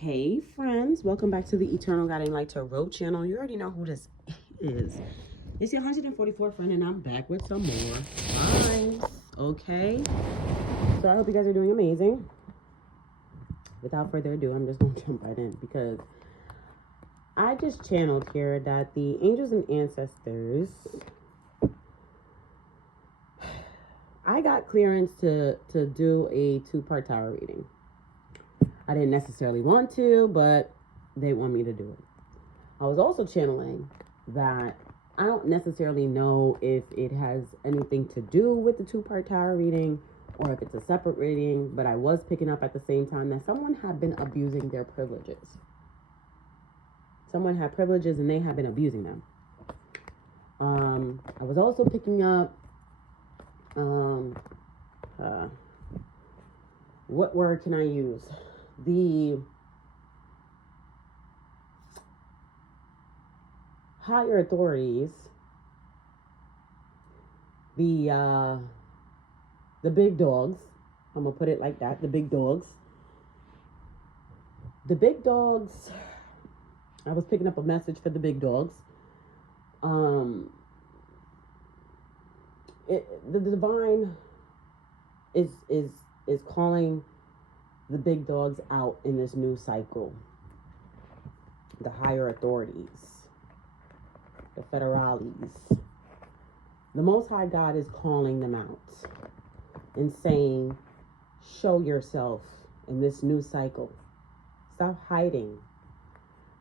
Hey friends, welcome back to the Eternal Guiding Light Tarot channel. You already know who this is. It's your 144th friend and I'm back with some more vibes. Okay, so I hope you guys are doing amazing. Without further ado, I'm just going to jump right in because I just channeled here that the angels and ancestors, I got clearance to do a two-part tarot reading. I didn't necessarily want to, but they want me to do it. I was also channeling that I don't necessarily know if it has anything to do with the two-part tarot reading or if it's a separate reading, but I was picking up at the same time that someone had been abusing their privileges. Someone had privileges and they had been abusing them. I was also picking up, what word can I use? The higher authorities, the big dogs, I'm gonna put it like that, the big dogs, I was picking up a message for the big dogs. The divine is calling the big dogs out in this new cycle. The higher authorities, the federales. The Most High God is calling them out and saying, show yourself in this new cycle. Stop hiding.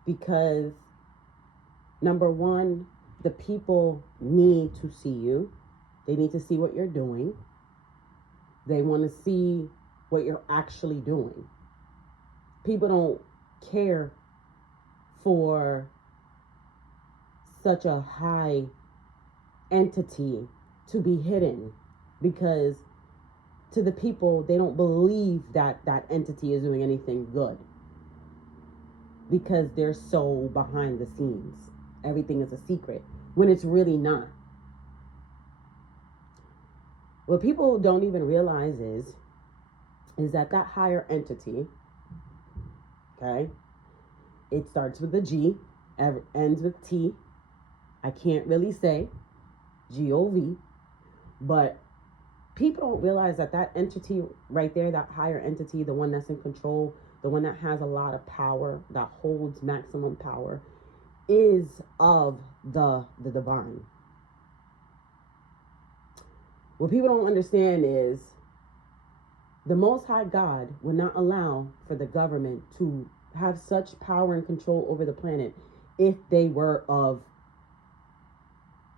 Because, number one, the people need to see you. They need to see what you're doing. They want to see what you're actually doing. People don't care for such a high entity to be hidden, because to the people, they don't believe that that entity is doing anything good, because they're so behind the scenes. Everything is a secret when it's really not. What people don't even realize is that higher entity, okay, it starts with a G, ends with T. I can't really say G-O-V, but people don't realize that that entity right there, that higher entity, the one that's in control, the one that has a lot of power, that holds maximum power, is of the divine. What people don't understand is the Most High God would not allow for the government to have such power and control over the planet if they were of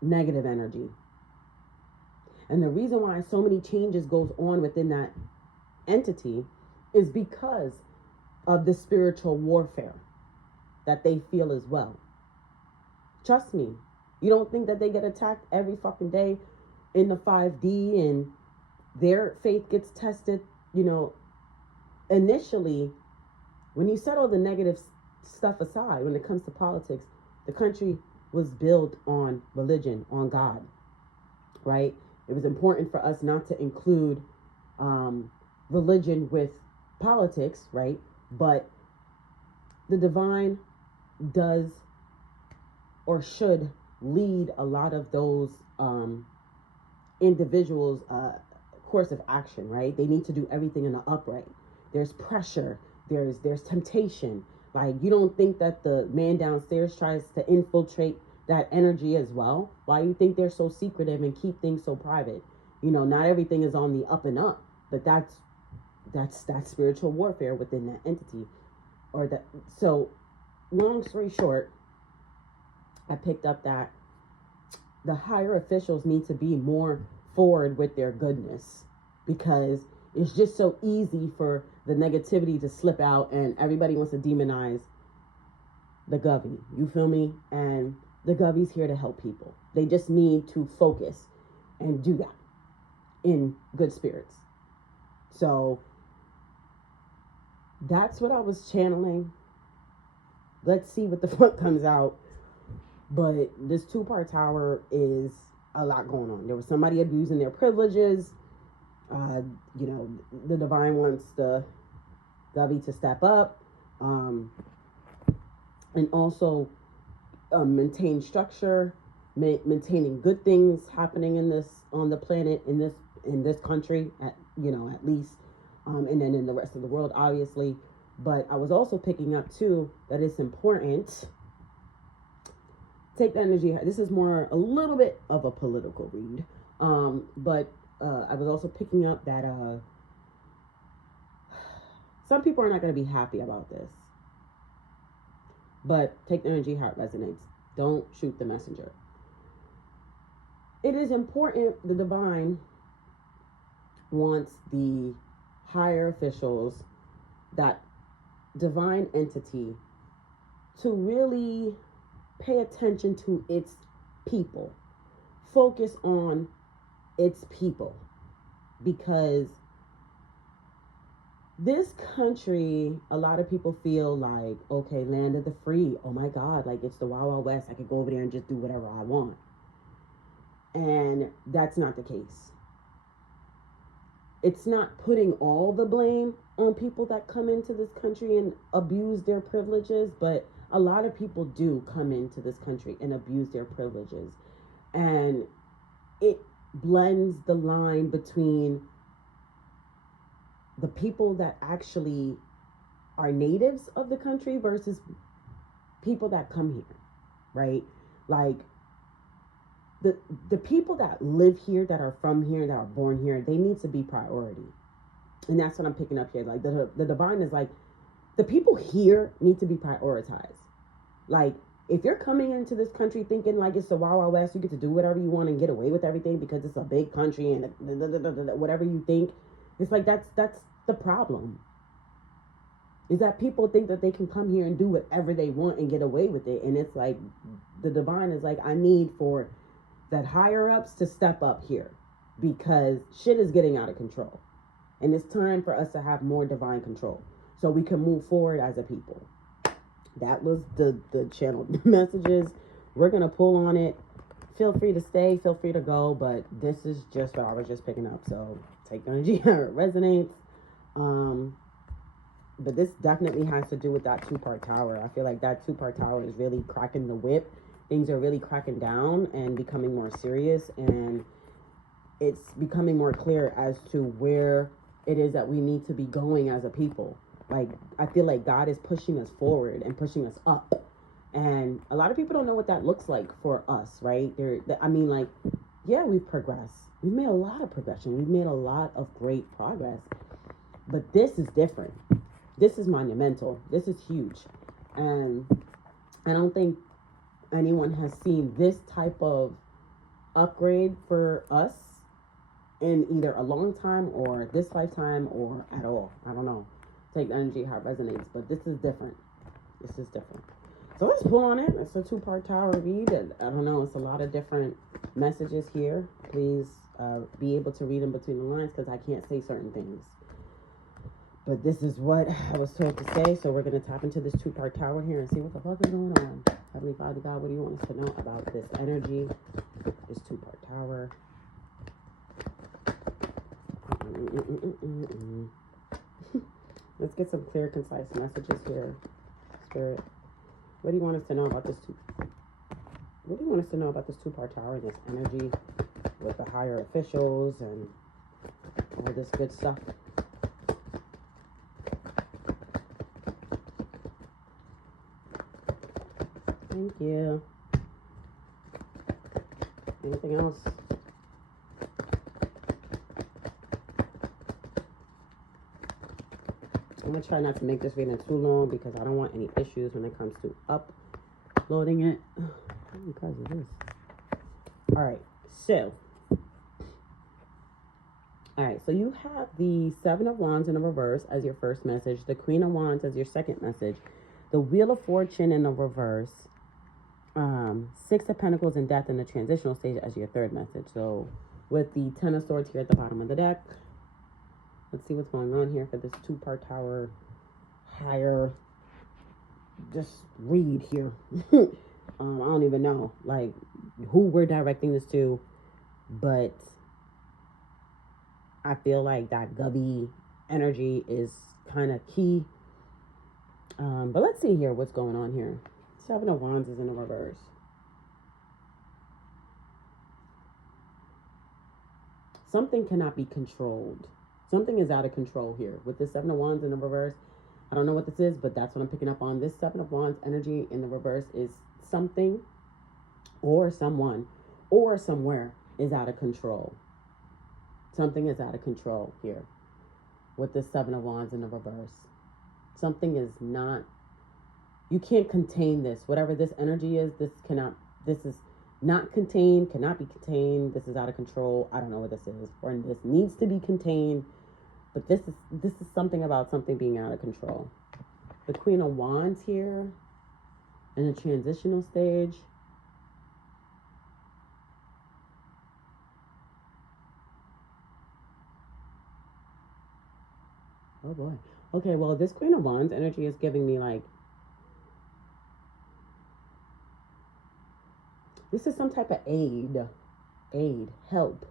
negative energy. And the reason why so many changes goes on within that entity is because of the spiritual warfare that they feel as well. Trust me, you don't think that they get attacked every fucking day in the 5D and their faith gets tested? You know, initially, when you set all the negative stuff aside, when it comes to politics, the country was built on religion, on God, right? It was important for us not to include religion with politics, right? But the divine does or should lead a lot of those individuals' course of action, right? They need to do everything in the upright. There's pressure. There's temptation. Like, you don't think that the man downstairs tries to infiltrate that energy as well? Why you think they're so secretive and keep things so private? You know, not everything is on the up and up, but that's spiritual warfare within that entity, or that. So, long story short, I picked up that the higher officials need to be more forward with their goodness, because it's just so easy for the negativity to slip out and everybody wants to demonize the Govy. You feel me? And the Govy's here to help people. They just need to focus and do that in good spirits. So that's what I was channeling. Let's see what the fuck comes out. But this two-part tower is a lot going on. There was somebody abusing their privileges. You know, the divine wants the Govy to step up. And also maintain structure, maintaining good things happening in this, on the planet, in this country, at least, and then in the rest of the world, obviously. But I was also picking up too that it's important. Take the energy. This is more a little bit of a political read, but I was also picking up that some people are not going to be happy about this. But take the energy how it resonates. Don't shoot the messenger. It is important, the divine wants the higher officials, that divine entity, to really pay attention to its people. Focus on its people. Because this country, a lot of people feel like, okay, land of the free. Oh my God, like it's the Wild Wild West. I could go over there and just do whatever I want. And that's not the case. It's not putting all the blame on people that come into this country and abuse their privileges, but a lot of people do come into this country and abuse their privileges. And it blends the line between the people that actually are natives of the country versus people that come here, right? Like the people that live here, that are from here, that are born here, they need to be priority. And that's what I'm picking up here. Like the divine is like, the people here need to be prioritized. Like, if you're coming into this country thinking like it's the Wild Wild West, you get to do whatever you want and get away with everything because it's a big country and whatever you think, it's like that's the problem. Is that people think that they can come here and do whatever they want and get away with it. And it's like, the divine is like, I need for that higher ups to step up here, because shit is getting out of control. And it's time for us to have more divine control so we can move forward as a people. That was the channel messages. We're going to pull on it. Feel free to stay, feel free to go, but this is just what I was just picking up. So take energy how it resonates. But this definitely has to do with that 2-part tower. I feel like that 2-part tower is really cracking the whip. Things are really cracking down and becoming more serious, and it's becoming more clear as to where it is that we need to be going as a people. Like, I feel like God is pushing us forward and pushing us up. And a lot of people don't know what that looks like for us, right? Yeah, we've progressed. We've made a lot of progression. We've made a lot of great progress. But this is different. This is monumental. This is huge. And I don't think anyone has seen this type of upgrade for us in either a long time or this lifetime or at all. I don't know. Take the energy how it resonates. But this is different. This is different. So let's pull on it. It's a 2-part tower read. And I don't know. It's a lot of different messages here. Please be able to read in between the lines, because I can't say certain things. But this is what I was told to say. So we're going to tap into this 2-part tower here and see what the fuck is going on. Heavenly Father God, what do you want us to know about this energy? This 2-part tower. Let's get some clear, concise messages here. Spirit, what do you want us to know about this What do you want us to know about this 2-part tower and this energy with the higher officials and all this good stuff? Thank you. Anything else? I'm going to try not to make this reading too long, because I don't want any issues when it comes to uploading it. Because of this. Alright, so you have the 7 of Wands in the reverse as your first message, the Queen of Wands as your second message, the Wheel of Fortune in the reverse, 6 of Pentacles and Death in the transitional stage as your third message. So with the 10 of Swords here at the bottom of the deck, let's see what's going on here for this 2-part tower higher just read here. I don't even know like who we're directing this to, but I feel like that Gubby energy is kind of key. But let's see here what's going on here. Seven of Wands is in the reverse. Something cannot be controlled. Something is out of control here. With this Seven of Wands in the reverse, I don't know what this is, but that's what I'm picking up on. This Seven of Wands energy in the reverse is something or someone or somewhere is out of control. Something is out of control here with this Seven of Wands in the reverse. Something is not, you can't contain this. Whatever this energy is, this is not contained, cannot be contained. This is out of control. I don't know what this is. Or this needs to be contained. But this is something about something being out of control. The Queen of Wands here in a transitional stage. Oh boy. Okay, well, this Queen of Wands energy is giving me like, this is some type of aid, help,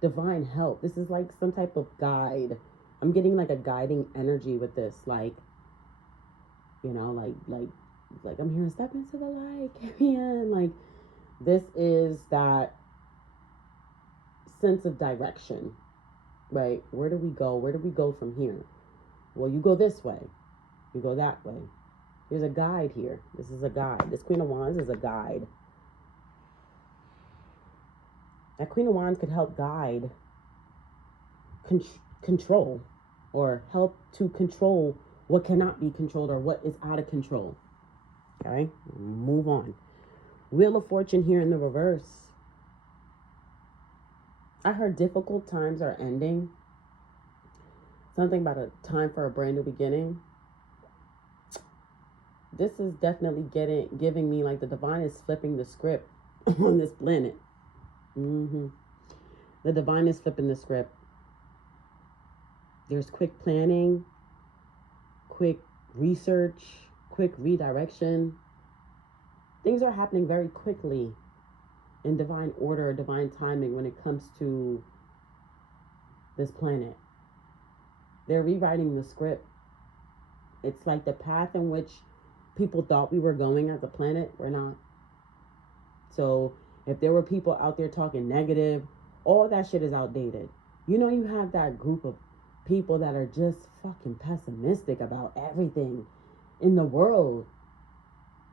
divine help. This is like some type of guide. I'm getting like a guiding energy with this, like, you know, like I'm here, step into the light, carry on. Like, this is that sense of direction, right? Where do we go? Where do we go from here? Well, you go this way, you go that way. There's a guide here. This is a guide. This Queen of Wands is a guide. That Queen of Wands could help guide, control, or help to control what cannot be controlled or what is out of control. Okay, move on. Wheel of Fortune here in the reverse. I heard difficult times are ending. Something about a time for a brand new beginning. This is definitely giving me like the divine is flipping the script on this planet. The divine is flipping the script. There's quick planning, quick research, quick redirection. Things are happening very quickly in divine order, divine timing when it comes to this planet. They're rewriting the script. It's like the path in which people thought we were going as a planet, we're not. So if there were people out there talking negative, all that shit is outdated. You know, you have that group of people that are just fucking pessimistic about everything in the world.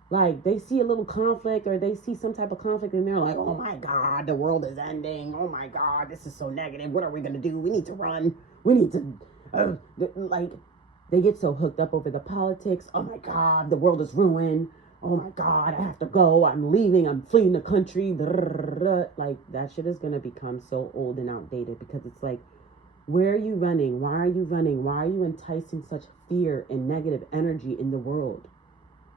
Like, they see a little conflict or they see some type of conflict and they're like, oh my God, the world is ending. Oh my God, this is so negative. What are we going to do? We need to run. We need to, like, they get so hooked up over the politics. Oh my God, the world is ruined. Oh my God, I have to go. I'm leaving. I'm fleeing the country. Like, that shit is going to become so old and outdated because it's like, where are you running? Why are you running? Why are you enticing such fear and negative energy in the world?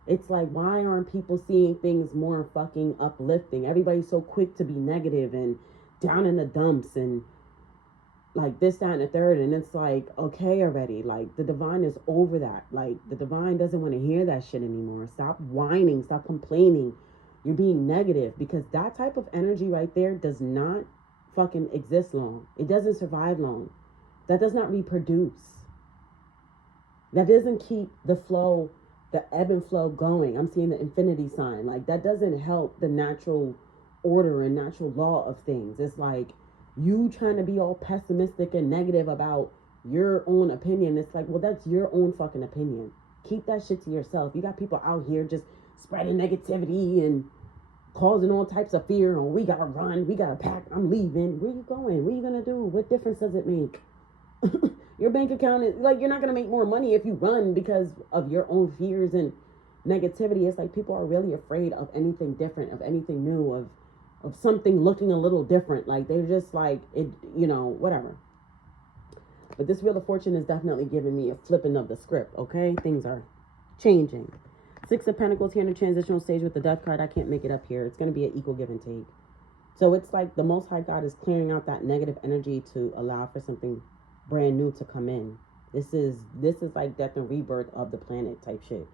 It's like, why aren't people seeing things more fucking uplifting? Everybody's so quick to be negative and down in the dumps and like this, that, and the third. And it's like, okay, already. Like, the divine is over that. Like, the divine doesn't want to hear that shit anymore. Stop whining. Stop complaining. You're being negative because that type of energy right there does not fucking exist long. It doesn't survive long. That does not reproduce. That doesn't keep the flow, the ebb and flow going. I'm seeing the infinity sign. Like, that doesn't help the natural order and natural law of things. It's like you trying to be all pessimistic and negative about your own opinion. It's like, well, that's your own fucking opinion. Keep that shit to yourself. You got people out here just spreading negativity and causing all types of fear. Oh, we gotta run. We gotta pack. I'm leaving. Where you going? What are you gonna do? What difference does it make? Your bank account is like, you're not going to make more money if you run because of your own fears and negativity. It's like people are really afraid of anything different, of anything new, of something looking a little different. Like, they're just like, it, you know, whatever. But this Wheel of Fortune is definitely giving me a flipping of the script. Okay, things are changing. Six of Pentacles here in the transitional stage with the Death card. I can't make it up here. It's going to be an equal give and take. So it's like the Most High God is clearing out that negative energy to allow for something brand new to come in. This is like death and rebirth of the planet type shit.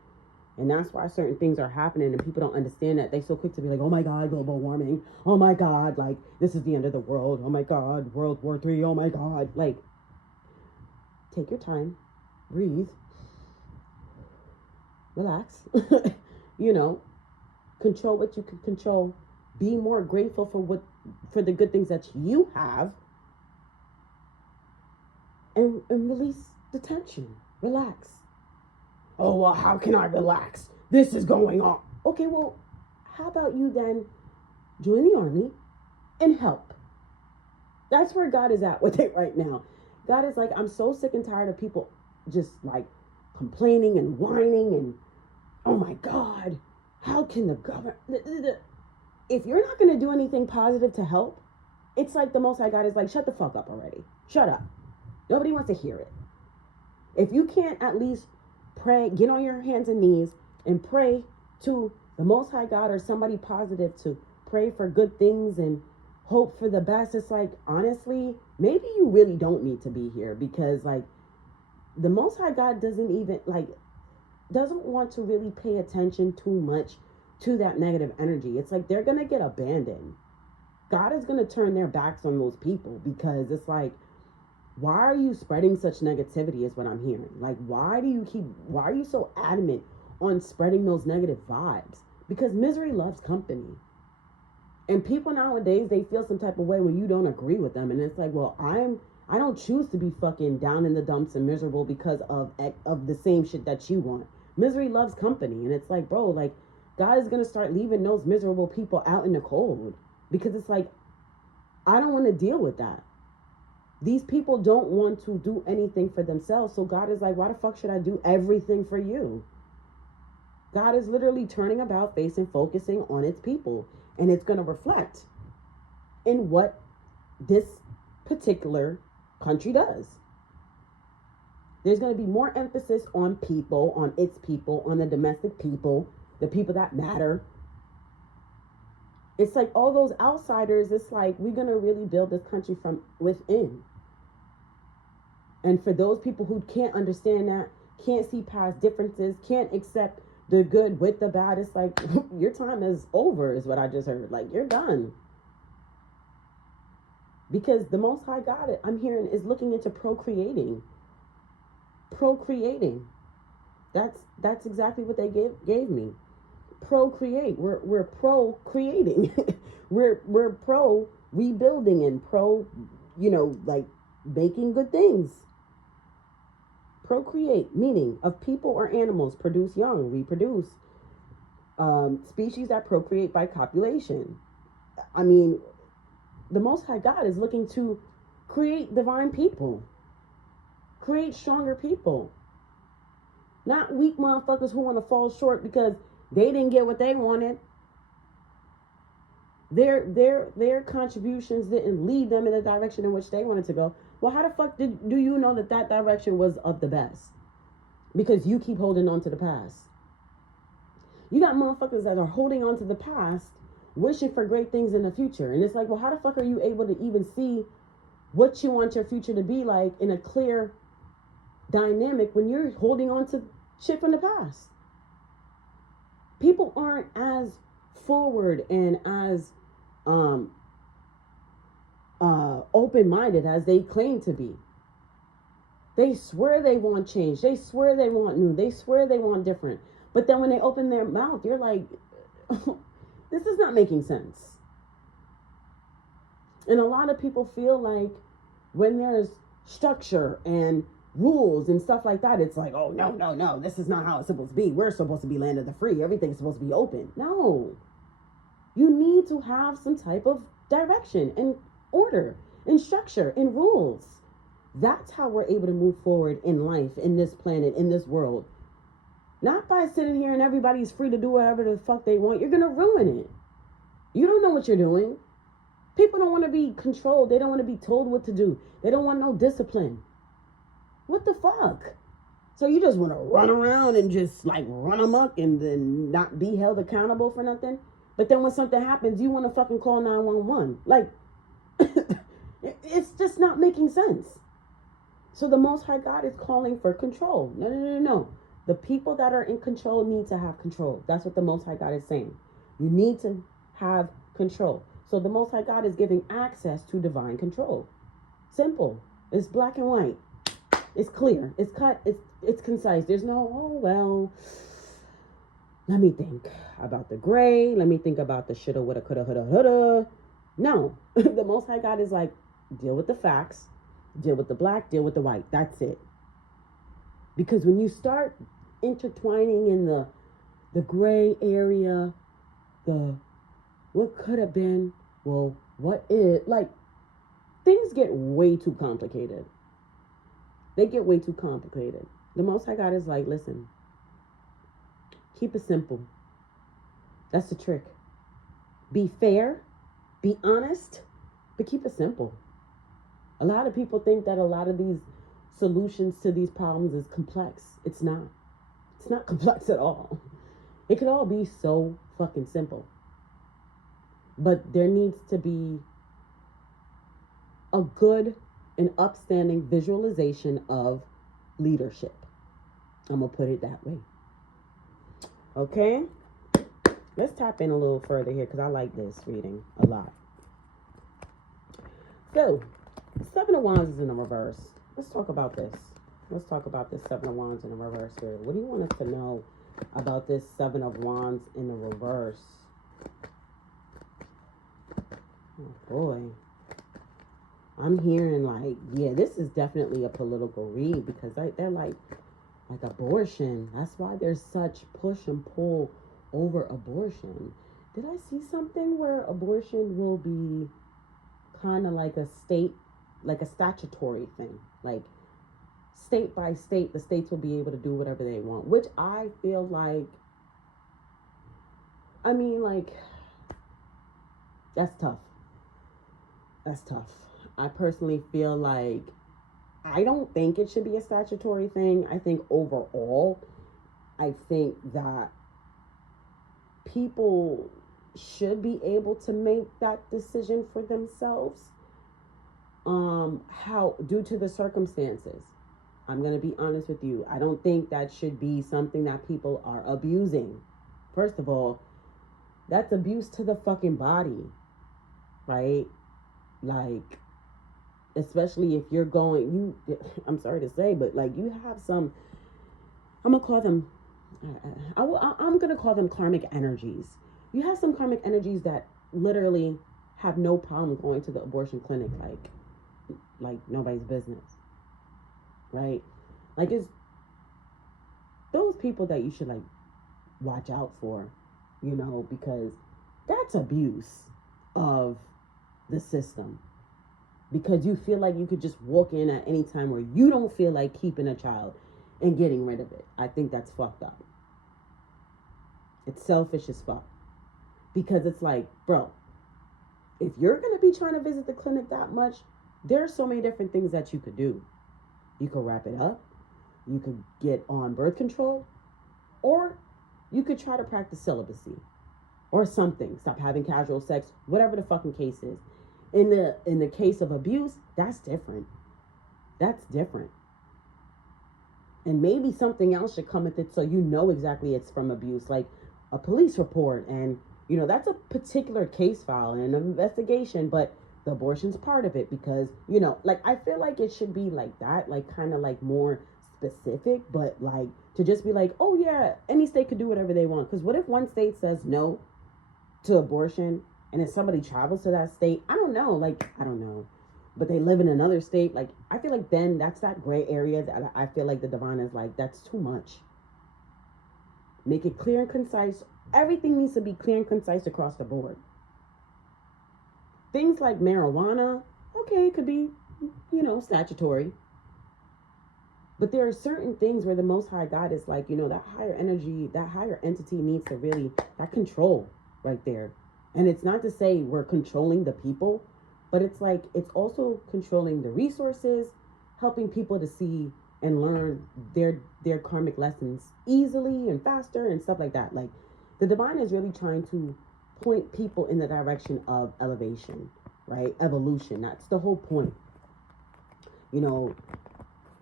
And that's why certain things are happening and people don't understand that. They're so quick to be like, oh my God, global warming. Oh my God, like, this is the end of the world. Oh my God, World War III. Oh my God. Like, take your time, breathe, Relax. You know, control what you can control. Be more grateful for the good things that you have. And release the tension. Relax. Oh, well, how can I relax? This is going on. Okay, well, how about you then join the army and help? That's where God is at with it right now. God is like, I'm so sick and tired of people just like complaining and whining and, oh my God, how can the government... If you're not going to do anything positive to help, it's like the Most High God is like, shut the fuck up already. Shut up. Nobody wants to hear it. If you can't at least pray, get on your hands and knees and pray to the Most High God or somebody positive to pray for good things and hope for the best, it's like, honestly, maybe you really don't need to be here, because like the Most High God doesn't want to really pay attention too much to that negative energy. It's like they're going to get abandoned. God is going to turn their backs on those people, because it's like, why are you spreading such negativity is what I'm hearing. Like, why are you so adamant on spreading those negative vibes? Because misery loves company. And people nowadays, they feel some type of way when you don't agree with them. And it's like, well, I don't choose to be fucking down in the dumps and miserable because of the same shit that you want. Misery loves company. And it's like, bro, like, God is going to start leaving those miserable people out in the cold, because it's like, I don't want to deal with that. These people don't want to do anything for themselves. So God is like, why the fuck should I do everything for you? God is literally turning about face and focusing on its people. And it's going to reflect in what this particular country does. There's going to be more emphasis on people, on its people, on the domestic people, the people that matter. It's like all those outsiders, it's like, we're going to really build this country from within. And for those people who can't understand that, can't see past differences, can't accept the good with the bad, it's like, your time is over, is what I just heard. Like, you're done. Because the Most High God, I'm hearing, is looking into procreating. Procreating. That's exactly what they gave me. Procreate. We're procreating. we're pro rebuilding and pro, like making good things. Procreate, meaning of people or animals, produce young, reproduce. Species that procreate by copulation. I mean, the Most High God is looking to create divine people. Create stronger people. Not weak motherfuckers who want to fall short because they didn't get what they wanted. Their contributions didn't lead them in the direction in which they wanted to go. Well, how the fuck do you know that direction was of the best? Because you keep holding on to the past. You got motherfuckers that are holding on to the past, wishing for great things in the future. And it's like, well, how the fuck are you able to even see what you want your future to be like in a clear dynamic when you're holding on to shit from the past? People aren't as forward and as open-minded as they claim to be. They swear they want change. They swear they want new. They swear they want different. But then when they open their mouth, you're like, this is not making sense. And a lot of people feel like when there's structure and rules and stuff like that, it's like, oh, no, this is not how it's supposed to be. We're supposed to be land of the free. Everything's supposed to be open. No. You need to have some type of direction and order and structure and rules. That's how we're able to move forward in life, in this planet, in this world. Not by sitting here and everybody's free to do whatever the fuck they want. You're going to ruin it. You don't know what you're doing. People don't want to be controlled. They don't want to be told what to do. They don't want no discipline. What the fuck? So you just want to run around and just like run amok and then not be held accountable for nothing? But then when something happens, you want to fucking call 911. Like, it's just not making sense. So the Most High God is calling for control. No. The people that are in control need to have control. That's what the Most High God is saying. You need to have control. So the Most High God is giving access to divine control. Simple. It's black and white. It's clear. It's cut. It's concise. There's no, oh, well, let me think about the gray. Let me think about the shoulda, woulda, coulda, woulda, woulda. No, the Most High God is like, deal with the facts, deal with the black, deal with the white. That's it. Because when you start intertwining in the gray area, the what could have been, well, what is, like, things get way too complicated. They get way too complicated. The Most High God is like, listen, keep it simple. That's the trick. Be fair, be honest, but keep it simple. A lot of people think that a lot of these solutions to these problems is complex. It's not. It's not complex at all. It could all be so fucking simple. But there needs to be a good and upstanding visualization of leadership. I'm going to put it that way. Okay? Let's tap in a little further here because I like this reading a lot. So, Seven of Wands is in the reverse. Let's talk about this. Let's talk about this Seven of Wands in the reverse here. What do you want us to know about this Seven of Wands in the reverse? Oh boy. I'm hearing like, yeah, this is definitely a political read because they're like abortion. That's why there's such push and pull over abortion. Did I see something where abortion will be kind of like a state, like a statutory thing? Like state by state, the states will be able to do whatever they want, which I feel like, I mean, like, that's tough. That's tough. I personally feel like I don't think it should be a statutory thing. I think overall, I think that people should be able to make that decision for themselves. How, due to the circumstances. I'm going to be honest with you. I don't think that should be something that people are abusing. First of all, that's abuse to the fucking body, right? Like, especially if you're going, I'm sorry to say, but like you have some, I'm going to call them, I'm going to call them karmic energies. You have some karmic energies that literally have no problem going to the abortion clinic like nobody's business, right? Like, it's those people that you should like watch out for, you know, because that's abuse of the system. Because you feel like you could just walk in at any time where you don't feel like keeping a child and getting rid of it. I think that's fucked up. It's selfish as fuck. Because it's like, bro, if you're going to be trying to visit the clinic that much, there are so many different things that you could do. You could wrap it up. You could get on birth control. Or you could try to practice celibacy. Or something. Stop having casual sex. Whatever the fucking case is. In the case of abuse, that's different. That's different. And maybe something else should come with it so you know exactly it's from abuse. Like a police report. And, you know, that's a particular case file and an investigation. But the abortion's part of it because, you know, like I feel like it should be like that. Like kind of like more specific. But like to just be like, oh yeah, any state could do whatever they want. Because what if one state says no to abortion? And if somebody travels to that state, I don't know. Like, I don't know. But they live in another state. Like, I feel like then that's that gray area that I feel like the divine is like, that's too much. Make it clear and concise. Everything needs to be clear and concise across the board. Things like marijuana, okay, it could be, you know, statutory. But there are certain things where the Most High God is like, you know, that higher energy, that higher entity needs to really, that control right there. And it's not to say we're controlling the people, but it's like, it's also controlling the resources, helping people to see and learn their karmic lessons easily and faster and stuff like that. Like the divine is really trying to point people in the direction of elevation, right? Evolution. That's the whole point. You know,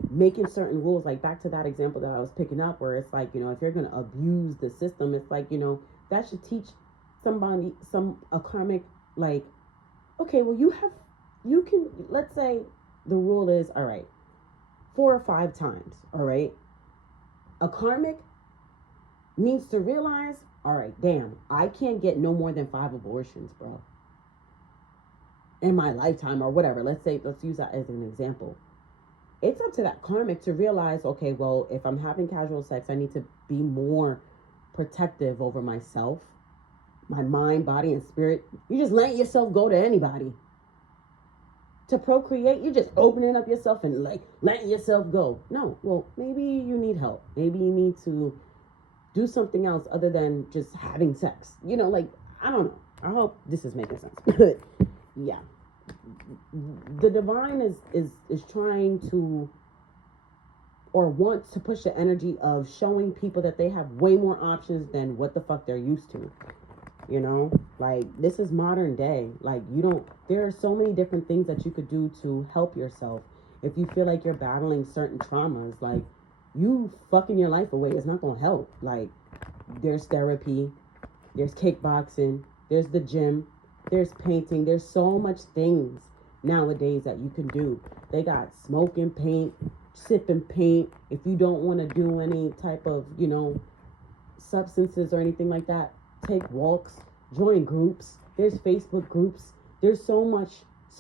making certain rules, like back to that example that I was picking up where it's like, you know, if you're going to abuse the system, it's like, you know, that should teach somebody, a karmic, like, okay, well, you can, let's say the rule is, all right, 4 or 5 times, all right, a karmic needs to realize, all right, damn, I can't get no more than 5 abortions, bro, in my lifetime or whatever. Let's use that as an example. It's up to that karmic to realize, okay, well, if I'm having casual sex, I need to be more protective over myself, my mind, body, and spirit. You just letting yourself go to anybody. To procreate, you're just opening up yourself and like letting yourself go. No, well, maybe you need help. Maybe you need to do something else other than just having sex. You know, like, I don't know. I hope this is making sense. But yeah. The divine is trying to, or wants to push the energy of showing people that they have way more options than what the fuck they're used to. You know, like, this is modern day. Like, there are so many different things that you could do to help yourself. If you feel like you're battling certain traumas, like, you fucking your life away is not going to help. Like, there's therapy, there's kickboxing, there's the gym, there's painting. There's so much things nowadays that you can do. They got smoking paint, sipping paint. If you don't want to do any type of, substances or anything like that, take walks, join groups. There's Facebook groups. There's so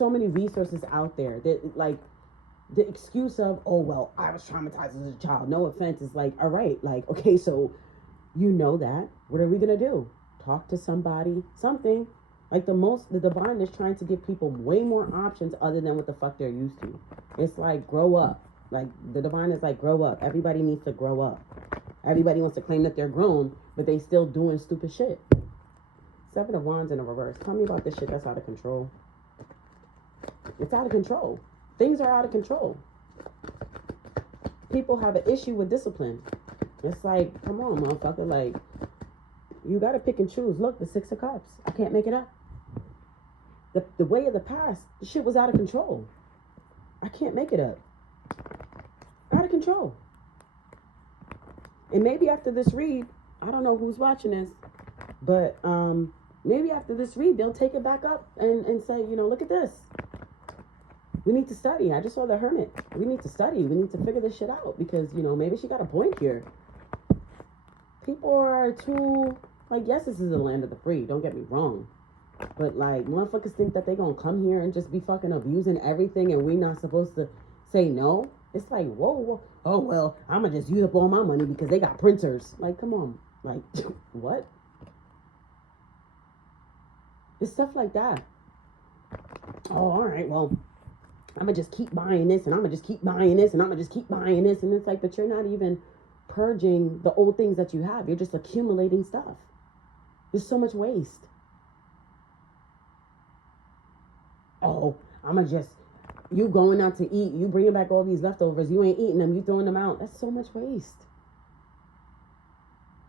many resources out there that, like, the excuse of, oh, well, I was traumatized as a child. No offense. Is like, all right, like, okay, so you know that. What are we going to do? Talk to somebody, something. Like, the divine is trying to give people way more options other than what the fuck they're used to. It's like, grow up. Like, the divine is like, grow up. Everybody needs to grow up. Everybody wants to claim that they're grown, but they still doing stupid shit. 7 of Wands in a reverse. Tell me about this shit that's out of control. It's out of control. Things are out of control. People have an issue with discipline. It's like, come on, motherfucker. Like, you got to pick and choose. Look, the 6 of Cups. I can't make it up. The way of the past, the shit was out of control. I can't make it up. Out of control. And maybe after this read, I don't know who's watching this, but maybe after this read, they'll take it back up and say, look at this. We need to study. I just saw the Hermit. We need to study. We need to figure this shit out because, maybe she got a point here. People are too, like, yes, this is the land of the free. Don't get me wrong. But, like, motherfuckers think that they're going to come here and just be fucking abusing everything and we not supposed to say no. It's like, whoa. Oh, well, I'm going to just use up all my money because they got printers. Like, come on. Like, what? It's stuff like that. Oh, all right, well, I'm going to just keep buying this and I'm going to just keep buying this and I'm going to just keep buying this. And it's like, but you're not even purging the old things that you have. You're just accumulating stuff. There's so much waste. Oh, I'm going to just, you going out to eat, you bringing back all these leftovers, you ain't eating them, you throwing them out. That's so much waste.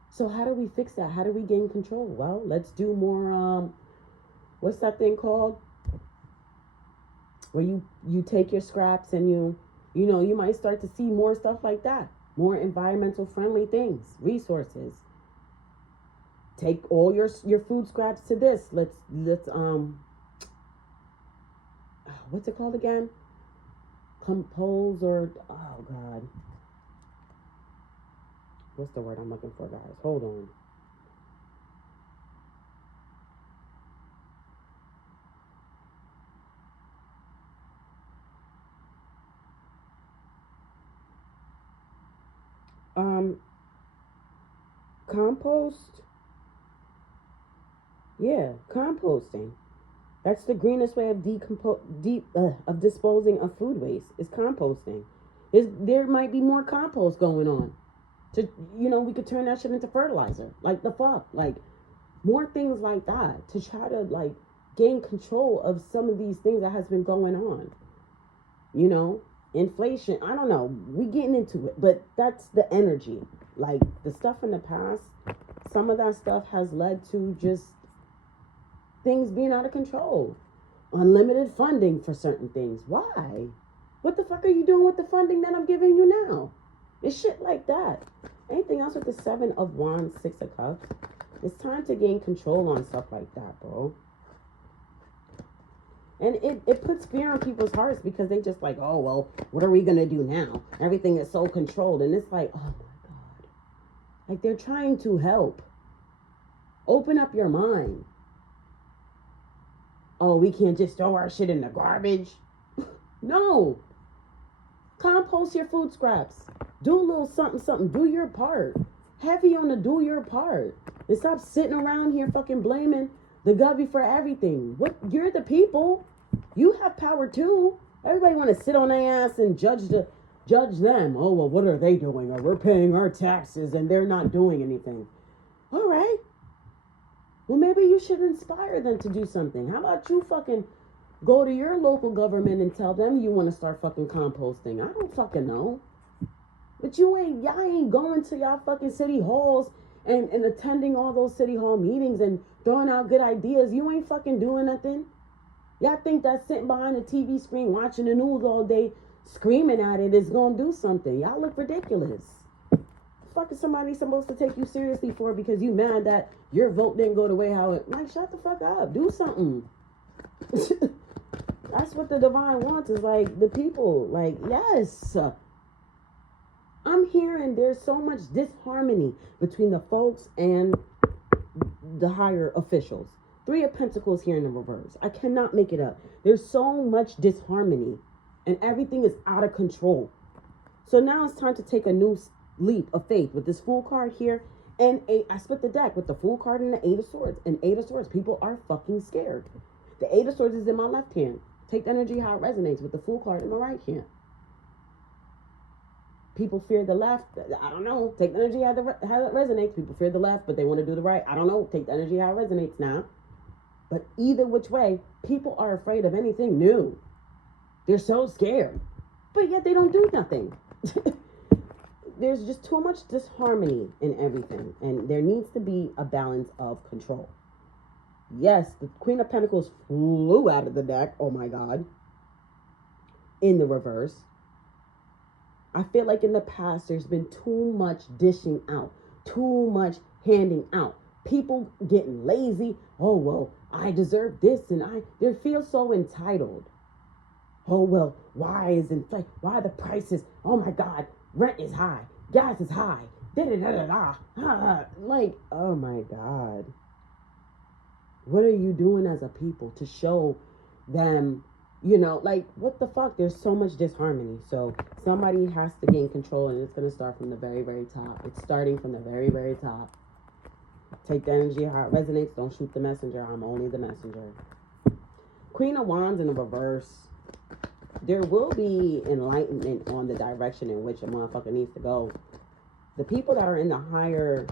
So how do we fix that? How do we gain control? Well, let's do more, what's that thing called? Where you take your scraps and you might start to see more stuff like that. More environmental friendly things, resources. Take all your food scraps to this. Let's what's it called again? Compose or, oh God. What's the word I'm looking for, guys? Hold on. Compost. Yeah, composting. That's the greenest way of disposing of food waste is composting. There might be more compost going on. We could turn that shit into fertilizer. Like, the fuck? Like, more things like that to try to, like, gain control of some of these things that has been going on. Inflation. I don't know. We getting into it, but that's the energy. Like, the stuff in the past, some of that stuff has led to just things being out of control. Unlimited funding for certain things. Why? What the fuck are you doing with the funding that I'm giving you now? It's shit like that. Anything else with the 7 of Wands, 6 of Cups? It's time to gain control on stuff like that, bro. And it puts fear on people's hearts because they just like, oh, well, what are we going to do now? Everything is so controlled. And it's like, oh, my God. Like, they're trying to help. Open up your mind. Oh, we can't just throw our shit in the garbage. No. Compost your food scraps. Do a little something, something. Do your part. Heavy on the do your part. And stop sitting around here fucking blaming the govy for everything. What? You're the people. You have power too. Everybody want to sit on their ass and judge them. Oh, well, what are they doing? Or we're paying our taxes and they're not doing anything. All right. Well, maybe you should inspire them to do something. How about you fucking go to your local government and tell them you want to start fucking composting? I don't fucking know. But y'all ain't going to y'all fucking city halls and attending all those city hall meetings and throwing out good ideas. You ain't fucking doing nothing. Y'all think that sitting behind a TV screen watching the news all day screaming at it is going to do something. Y'all look ridiculous. Fuck is somebody supposed to take you seriously for because you mad that your vote didn't go the way how it... Like, shut the fuck up. Do something. That's what the divine wants, is like the people. Like, yes. I'm hearing there's so much disharmony between the folks and the higher officials. 3 of Pentacles here in the reverse. I cannot make it up. There's so much disharmony and everything is out of control. So now it's time to take a new leap of faith with this Fool card here. And I split the deck with the Fool card and the 8 of Swords. And 8 of Swords, people are fucking scared. The 8 of Swords is in my left hand. Take the energy how it resonates with the Fool card in my right hand. People fear the left. I don't know. Take the energy how it resonates. People fear the left, but they want to do the right. I don't know. Take the energy how it resonates now. But either which way, people are afraid of anything new. They're so scared. But yet they don't do nothing. There's just too much disharmony in everything. And there needs to be a balance of control. Yes, the Queen of Pentacles flew out of the deck. Oh my God. In the reverse. I feel like in the past, there's been too much dishing out. Too much handing out. People getting lazy. Oh, well, I deserve this. And they feel so entitled. Oh, well, why are the prices? Oh my God, rent is high. Gas is high. Like, oh my God. What are you doing as a people to show them, you know, like, what the fuck? There's so much disharmony. So somebody has to gain control, and it's going to start from the very, very top. It's starting from the very, very top. Take the energy how it resonates. Don't shoot the messenger. I'm only the messenger. Queen of Wands in the reverse. There will be enlightenment on the direction in which a motherfucker needs to go. The people that are in the higher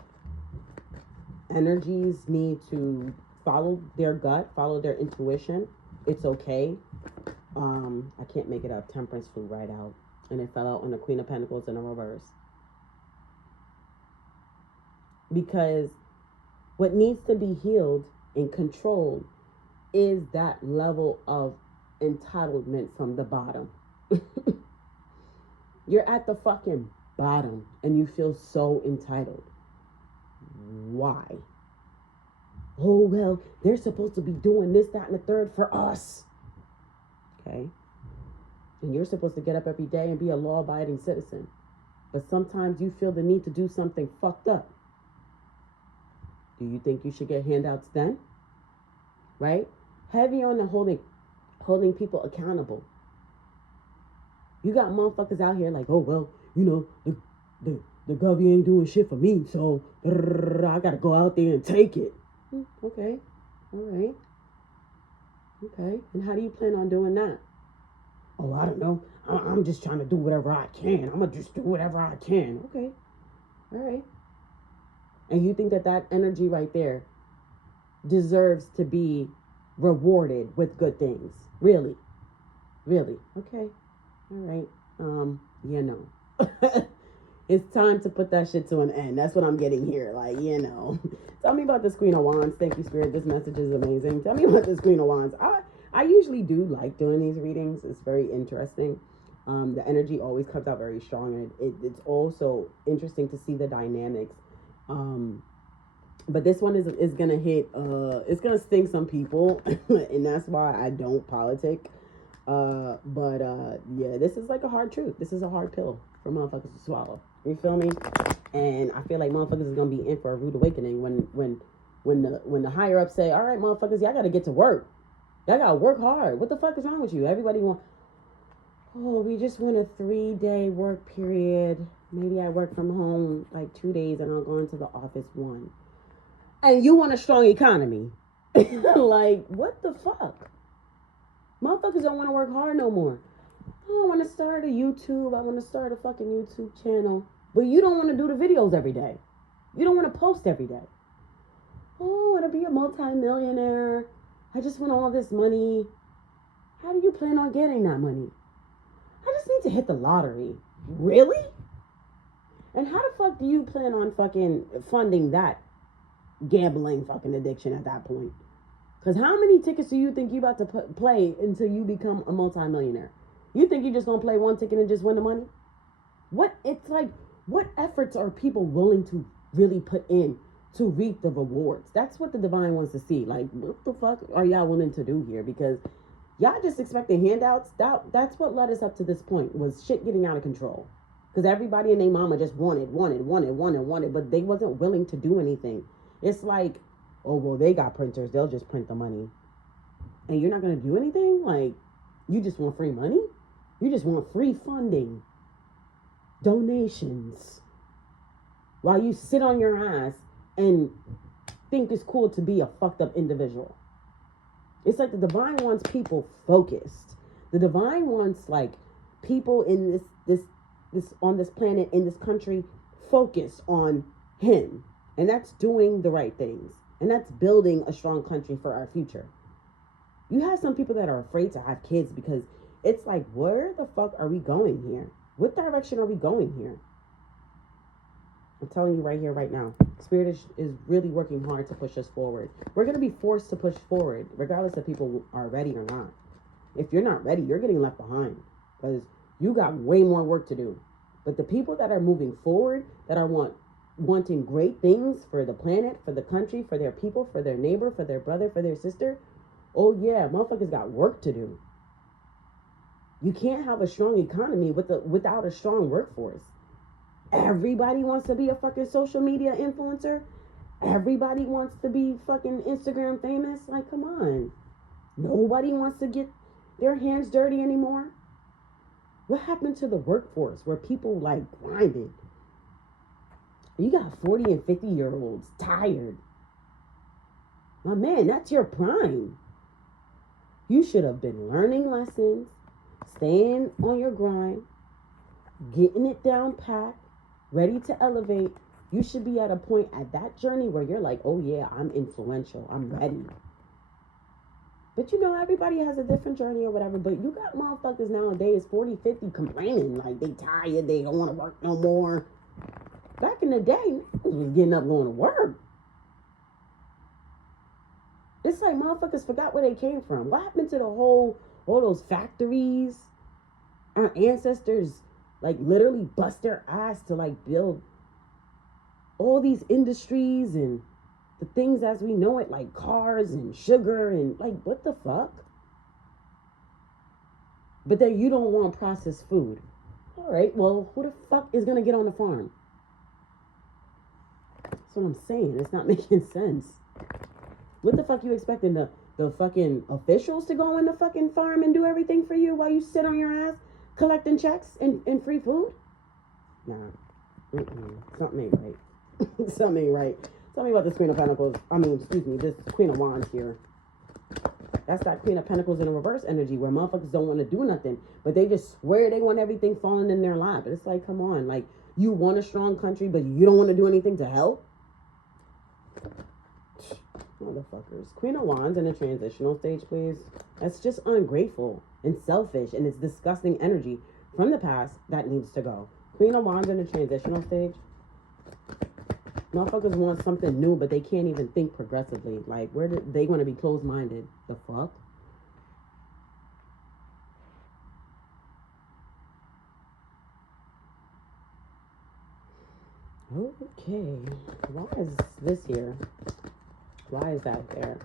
energies need to follow their gut, follow their intuition. It's okay. I can't make it up. Temperance flew right out. And it fell out on the Queen of Pentacles in the reverse. Because what needs to be healed and controlled is that level of entitlement from the bottom. You're at the fucking bottom and you feel so entitled. Why? Oh, well, they're supposed to be doing this, that, and the third for us. Okay? And you're supposed to get up every day and be a law-abiding citizen. But sometimes you feel the need to do something fucked up. Do you think you should get handouts then? Right? Heavy on the holding people accountable. You got motherfuckers out here like, oh, well, you know, the govy ain't doing shit for me, so I gotta go out there and take it. Okay. All right. Okay. And how do you plan on doing that? Oh, I don't know. I'm just trying to do whatever I can. I'm gonna just do whatever I can. Okay. All right. And you think that energy right there deserves to be rewarded with good things? Really? Really? Okay. All right. You know. It's time to put that shit to an end. That's what I'm getting here. Like, you know. Tell me about this Queen of Wands. Thank you, Spirit. This message is amazing. Tell me about this Queen of Wands. I usually do like doing these readings. It's very interesting. The energy always comes out very strong. And it's also interesting to see the dynamics. But this one is going to hit, it's going to sting some people. And that's why I don't politic. Yeah, this is like a hard truth. This is a hard pill for motherfuckers to swallow. You feel me? And I feel like motherfuckers is gonna be in for a rude awakening when the higher ups say, all right, motherfuckers, y'all gotta get to work. Y'all gotta work hard. What the fuck is wrong with you? Everybody want, oh, we just want a 3-day work period. Maybe I work from home like 2 days and I'll go into the office 1. And you want a strong economy. Like, what the fuck? Motherfuckers don't want to work hard no more. Oh, I want to start a YouTube. I want to start a fucking YouTube channel. But you don't want to do the videos every day. You don't want to post every day. Oh, I want to be a multi-millionaire. I just want all this money. How do you plan on getting that money? I just need to hit the lottery. Really? And how the fuck do you plan on fucking funding that gambling fucking addiction at that point? Because how many tickets do you think you about to play until you become a multi-millionaire? You think you're just going to play one ticket and just win the money? It's like, what efforts are people willing to really put in to reap the rewards? That's what the divine wants to see. Like, what the fuck are y'all willing to do here? Because y'all just expecting handouts. That's what led us up to this point, was shit getting out of control. Because everybody and their mama just wanted, but they wasn't willing to do anything. It's like, oh, well, they got printers. They'll just print the money. And you're not going to do anything? Like, you just want free money? You just want free funding. Donations. While you sit on your ass and think it's cool to be a fucked up individual. It's like the divine wants people focused. The divine wants, like, people in this on this planet, in this country, focused on him. And that's doing the right things. And that's building a strong country for our future. You have some people that are afraid to have kids because it's like, where the fuck are we going here? What direction are we going here? I'm telling you right here, right now. Spirit is really working hard to push us forward. We're going to be forced to push forward, regardless if people are ready or not. If you're not ready, you're getting left behind. Because you got way more work to do. But the people that are moving forward, that are wanting great things for the planet, for the country, for their people, for their neighbor, for their brother, for their sister, oh yeah, motherfuckers got work to do. You can't have a strong economy without a strong workforce. Everybody wants to be a fucking social media influencer. Everybody wants to be fucking Instagram famous. Like, come on. Nobody wants to get their hands dirty anymore. What happened to the workforce where people like grinded? You got 40 and 50-year-olds tired. My man, that's your prime. You should have been learning lessons, staying on your grind, getting it down pat, ready to elevate. You should be at a point at that journey where you're like, oh yeah, I'm influential. I'm ready. But you know, everybody has a different journey or whatever. But you got motherfuckers nowadays, 40, 50, complaining like they tired, they don't want to work no more. Back in the day, niggas was getting up going to work. It's like motherfuckers forgot where they came from. What happened to all those factories? Our ancestors like literally bust their ass to like build all these industries and the things as we know it, like cars and sugar and like, what the fuck? But then you don't want processed food. All right, well, who the fuck is going to get on the farm? That's what I'm saying. It's not making sense. What the fuck you expecting the fucking officials to go in the fucking farm and do everything for you while you sit on your ass collecting checks and free food? Nah. Something ain't right. Something ain't right. Tell me about this Queen of Pentacles. This Queen of Wands here. That's that Queen of Pentacles in a reverse energy where motherfuckers don't want to do nothing, but they just swear they want everything falling in their lap. It's like, come on. Like, you want a strong country, but you don't want to do anything to help? Motherfuckers. Queen of Wands in a transitional stage, please. That's just ungrateful and selfish, and it's disgusting energy from the past that needs to go. Queen of Wands in a transitional stage. Motherfuckers want something new, but they can't even think progressively. Like, where do they want to be closed-minded? The fuck? Okay. Why is this here? Why is that there?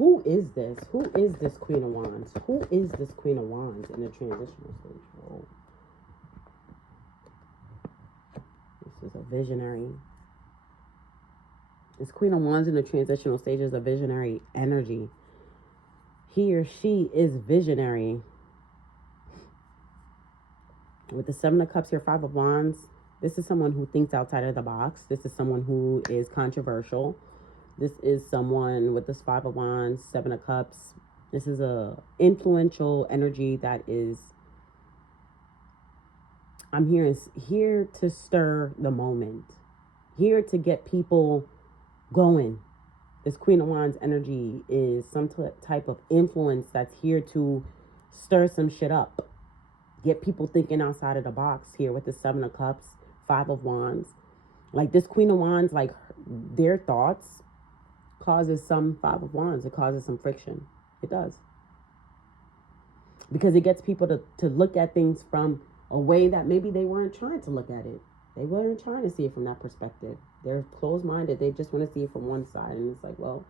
Who is this? Who is this Queen of Wands? Who is this Queen of Wands in the transitional stage? Whoa. This is a visionary. This Queen of Wands in the transitional stage is a visionary energy. He or she is visionary. With the Seven of Cups here, Five of Wands, this is someone who thinks outside of the box. This is someone who is controversial. This is someone with this Five of Wands, Seven of Cups. This is a influential energy that is, I'm here to stir the moment. Here to get people going. This Queen of Wands energy is some type of influence that's here to stir some shit up. Get people thinking outside of the box here with the Seven of Cups, Five of Wands. Like this Queen of Wands, like their thoughts causes some Five of Wands. It causes some friction. It does. Because it gets people to look at things from a way that maybe they weren't trying to look at it. They weren't trying to see it from that perspective. They're closed-minded. They just want to see it from one side. And it's like, well,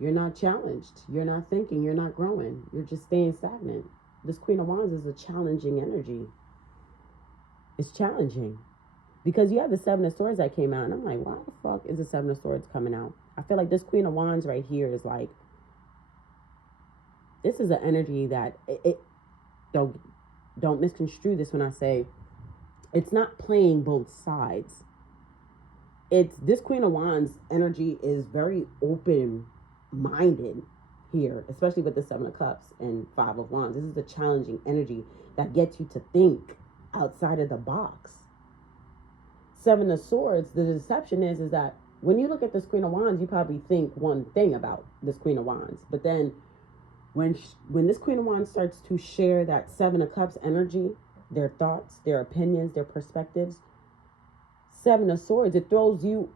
you're not challenged. You're not thinking. You're not growing. You're just staying stagnant. This Queen of Wands is a challenging energy. It's challenging. Because you have the Seven of Swords that came out. And I'm like, why the fuck is the Seven of Swords coming out? I feel like this Queen of Wands right here is like, this is an energy that, don't misconstrue this when I say, it's not playing both sides. It's this Queen of Wands energy is very open-minded here, especially with the Seven of Cups and Five of Wands. This is the challenging energy that gets you to think outside of the box. Seven of Swords, the deception is that when you look at this Queen of Wands, you probably think one thing about this Queen of Wands. But then when this Queen of Wands starts to share that Seven of Cups energy, their thoughts, their opinions, their perspectives, Seven of Swords, it throws you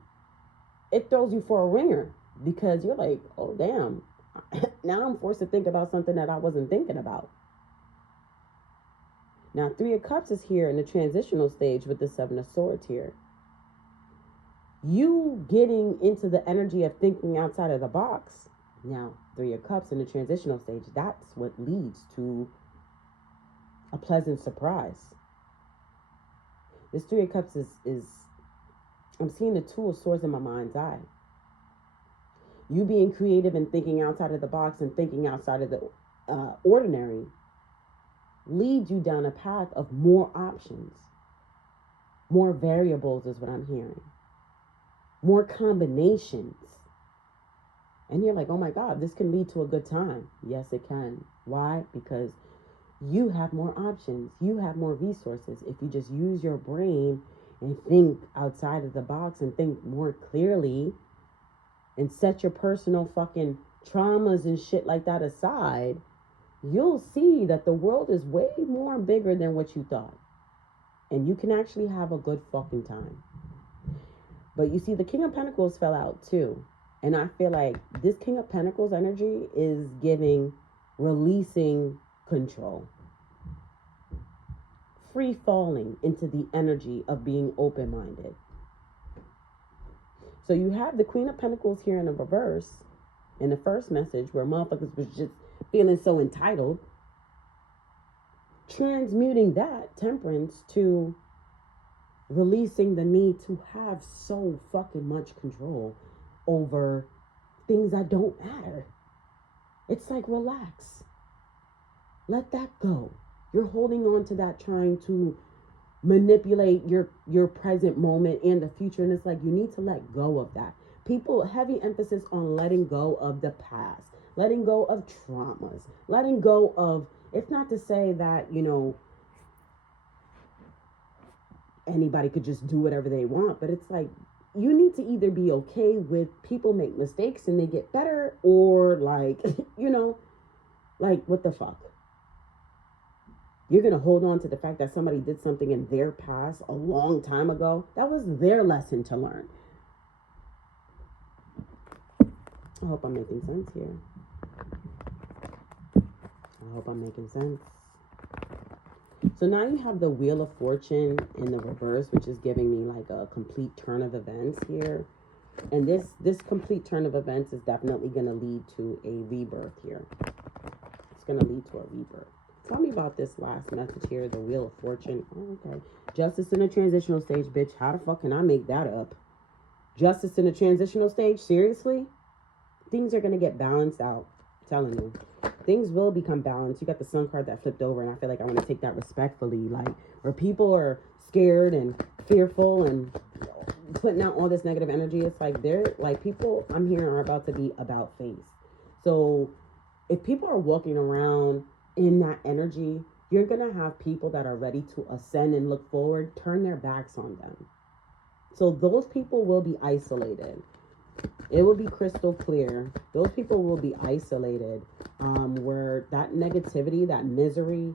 for a ringer, because you're like, oh damn, now I'm forced to think about something that I wasn't thinking about. Now Three of Cups is here in the transitional stage with the Seven of Swords here. You getting into the energy of thinking outside of the box. Now Three of Cups in the transitional stage, that's what leads to a pleasant surprise. This Three of Cups is I'm seeing the Two of Swords in my mind's eye. You being creative and thinking outside of the box and thinking outside of the ordinary leads you down a path of more options. More variables is what I'm hearing. More combinations. And you're like, oh my God, this can lead to a good time. Yes, it can. Why? Because you have more options. You have more resources. If you just use your brain and think outside of the box and think more clearly and set your personal fucking traumas and shit like that aside, you'll see that the world is way more bigger than what you thought. And you can actually have a good fucking time. But you see, the King of Pentacles fell out too. And I feel like this King of Pentacles energy is giving, releasing control. Free falling into the energy of being open-minded. So you have the Queen of Pentacles here in the reverse, in the first message, where motherfuckers was just feeling so entitled. Transmuting that temperance to releasing the need to have so fucking much control over things that don't matter. It's like, relax. Let that go. You're holding on to that, trying to manipulate your present moment and the future. And it's like, you need to let go of that. People, heavy emphasis on letting go of the past, letting go of traumas, letting go of, it's not to say that, you know, anybody could just do whatever they want, but it's like, you need to either be okay with people make mistakes and they get better, or like, you know, like, what the fuck? You're going to hold on to the fact that somebody did something in their past a long time ago. That was their lesson to learn. I hope I'm making sense here. I hope I'm making sense. So now you have the Wheel of Fortune in the reverse, which is giving me like a complete turn of events here. And this complete turn of events is definitely going to lead to a rebirth here. It's going to lead to a rebirth. Tell me about this last message here, the Wheel of Fortune. Oh, okay. Justice in a transitional stage, bitch. How the fuck can I make that up? Justice in a transitional stage? Seriously? Things are going to get balanced out. I'm telling you. Things will become balanced. You got the Sun card that flipped over, and I feel like I want to take that respectfully. Like, where people are scared and fearful and putting out all this negative energy, it's like they're like, people I'm hearing are about to be about face. So if people are walking around in that energy, you're gonna have people that are ready to ascend and look forward turn their backs on them. So those people will be isolated. It will be crystal clear. Those people will be isolated, where that negativity, that misery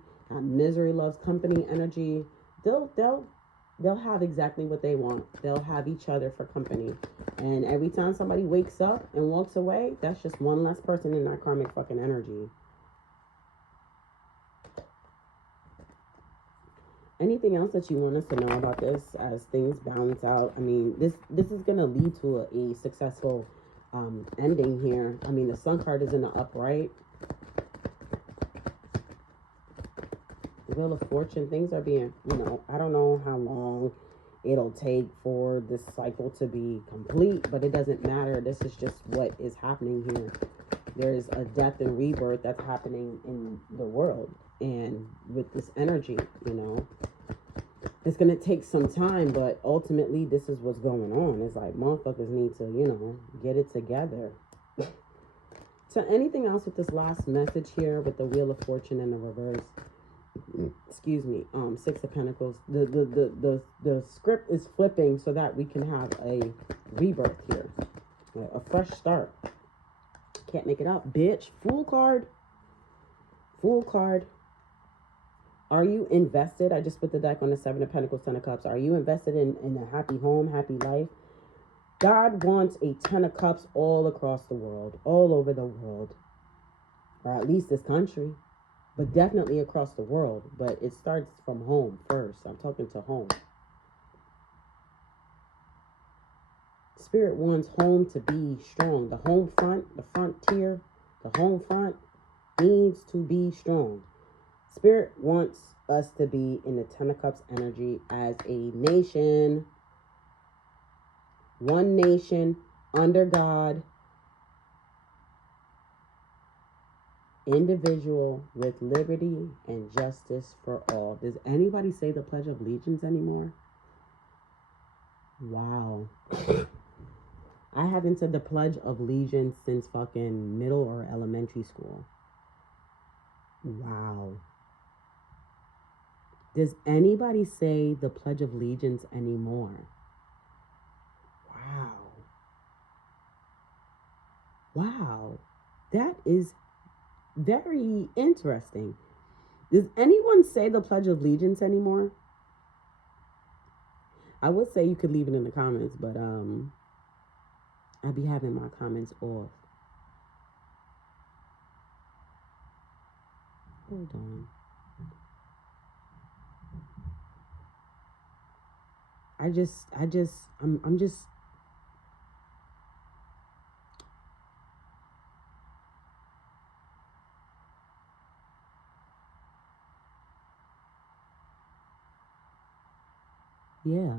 loves company energy, they'll have exactly what they want. They'll have each other for company. And every time somebody wakes up and walks away, that's just one less person in that karmic fucking energy. Anything else that you want us to know about this as things balance out? I mean, this is going to lead to a successful ending here. I mean, the Sun card is in the upright. The Wheel of Fortune, things are being, I don't know how long it'll take for this cycle to be complete, but it doesn't matter. This is just what is happening here. There's a death and rebirth that's happening in the world. And with this energy, it's going to take some time, but ultimately this is what's going on. It's like motherfuckers need to, get it together. So anything else with this last message here with the Wheel of Fortune in the reverse? Excuse me, Six of Pentacles. The script is flipping so that we can have a rebirth here, a fresh start. Can't make it up, bitch. Fool card. Are you invested? I just put the deck on the Seven of Pentacles, Ten of Cups. Are you invested in a happy home, happy life? God wants a Ten of Cups all across the world, all over the world, or at least this country. But definitely across the world. But it starts from home first. I'm talking to home. Spirit wants home to be strong. The home front, the frontier, the home front needs to be strong. Spirit wants us to be in the Ten of Cups energy as a nation. One nation under God. Individual with liberty and justice for all. Does anybody say the Pledge of Allegiance anymore? Wow. I haven't said the Pledge of Allegiance since fucking middle or elementary school. Wow. Does anybody say the Pledge of Allegiance anymore? Wow. Wow. That is very interesting. Does anyone say the Pledge of Allegiance anymore? I would say you could leave it in the comments, but I'd be having my comments off. Hold on. I'm just yeah.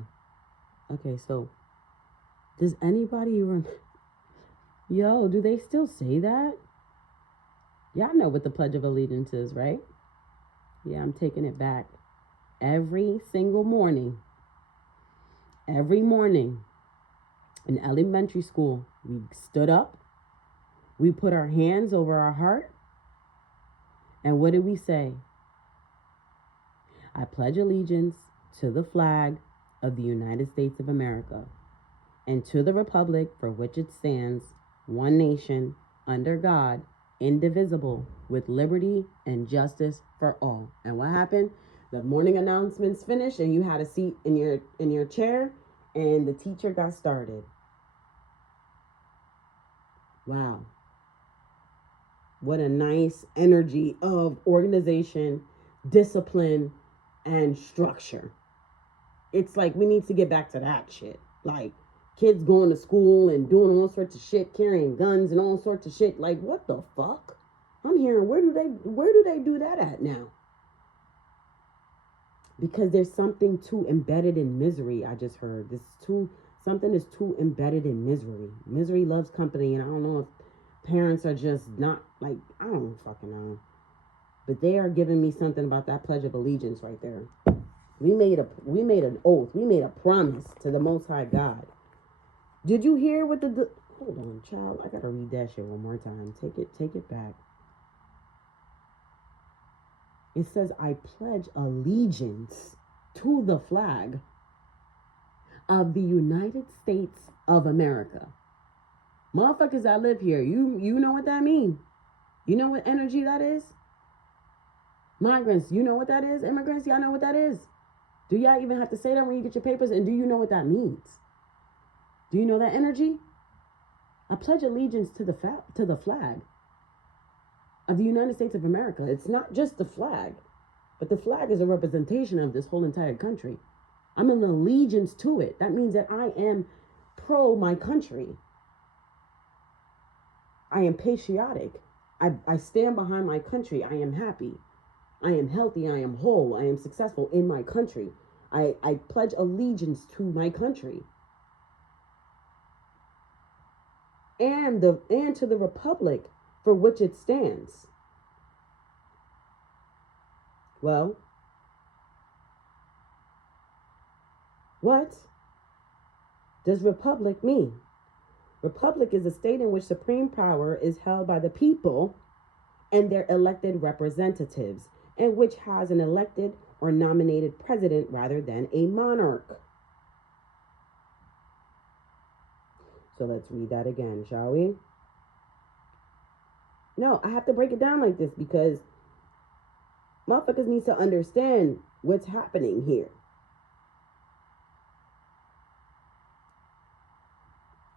Okay, so does anybody Yo, do they still say that? Y'all know what the Pledge of Allegiance is, right? Yeah, I'm taking it back. Every single morning. Every morning in elementary school, we stood up, we put our hands over our heart, and what did we say? I pledge allegiance to the flag of the United States of America and to the republic for which it stands, one nation, under God, indivisible, with liberty and justice for all. And what happened? The morning announcements finished and you had a seat in your chair and the teacher got started. Wow. What a nice energy of organization, discipline, and structure. It's like we need to get back to that shit. Like, Kids going to school and doing all sorts of shit, carrying guns and all sorts of shit. Like, what the fuck? I'm hearing, where do they do that at now? Because there's something too embedded in misery. I just heard something is too embedded in misery. Misery loves company, and I don't know if parents are just not like, I don't fucking know. But they are giving me something about that Pledge of Allegiance right there. We made an oath. We made a promise to the Most High God. Did you hear what hold on, child. I gotta read that shit one more time. Take it back. It says, I pledge allegiance to the flag of the United States of America. Motherfuckers that live here, you know what that means. You know what energy that is? Migrants, you know what that is? Immigrants, y'all know what that is? Do y'all even have to say that when you get your papers? And do you know what that means? Do you know that energy? I pledge allegiance to the flag of the United States of America. It's not just the flag, but the flag is a representation of this whole entire country. I'm an allegiance to it. That means that I am pro my country. I am patriotic. I stand behind my country. I am happy. I am healthy. I am whole. I am successful in my country. I pledge allegiance to my country. And to the republic for which it stands. Well, what does republic mean? Republic is a state in which supreme power is held by the people and their elected representatives, and which has an elected or nominated president rather than a monarch. So let's read that again, shall we? No, I have to break it down like this because motherfuckers need to understand what's happening here.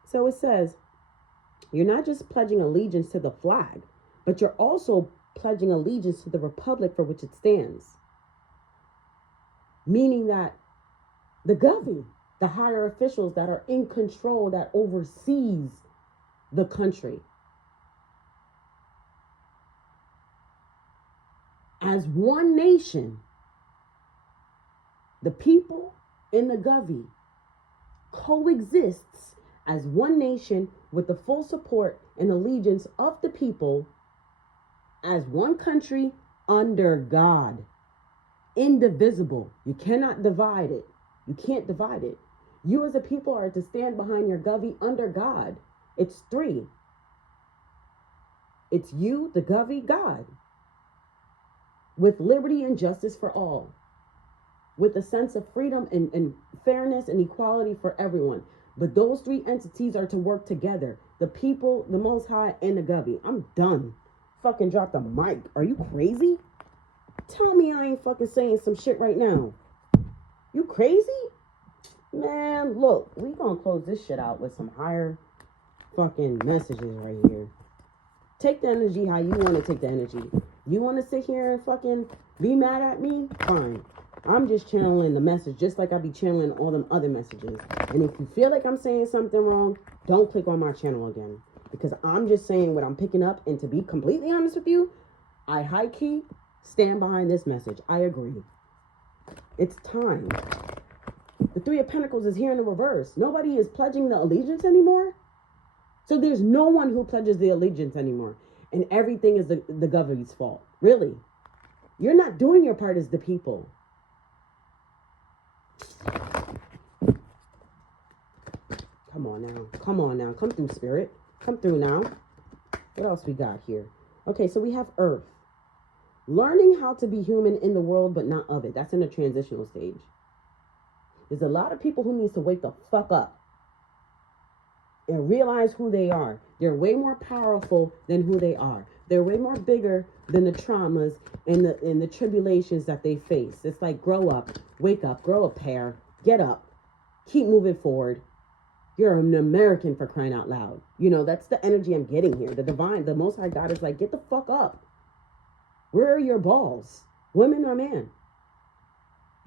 So it says, you're not just pledging allegiance to the flag, but you're also pledging allegiance to the republic for which it stands. Meaning that the government, the higher officials that are in control, that oversees the country, as one nation, the people and the government coexists as one nation with the full support and allegiance of the people as one country under God. Indivisible. You cannot divide it. You can't divide it. You as a people are to stand behind your government under God. It's three. It's you, the government, God. With liberty and justice for all. With a sense of freedom and fairness and equality for everyone. But those three entities are to work together. The people, the Most High, and the government. I'm done. Fucking drop the mic. Are you crazy? Tell me I ain't fucking saying some shit right now. You crazy? Man, look, we gonna close this shit out with some higher fucking messages right here. Take the energy how you want to take the energy. You want to sit here and fucking be mad at me? Fine. I'm just channeling the message just like I be channeling all them other messages. And if you feel like I'm saying something wrong, don't click on my channel again. Because I'm just saying what I'm picking up. And to be completely honest with you, I high key stand behind this message. I agree. It's time. The Three of Pentacles is here in the reverse. Nobody is pledging the allegiance anymore. So there's no one who pledges the allegiance anymore. And everything is the government's fault. Really. You're not doing your part as the people. Come on now. Come on now. Come through, Spirit. Come through now. What else we got here? Okay, so we have Earth. Learning how to be human in the world, but not of it. That's in the transitional stage. There's a lot of people who needs to wake the fuck up and realize who they are. They're way more powerful than who they are. They're way more bigger than the traumas and the tribulations that they face. It's like, grow up, wake up, grow a pair, get up, keep moving forward. You're an American, for crying out loud. You know, that's the energy I'm getting here. The divine, the Most High God is like, get the fuck up. Where are your balls? Women or man?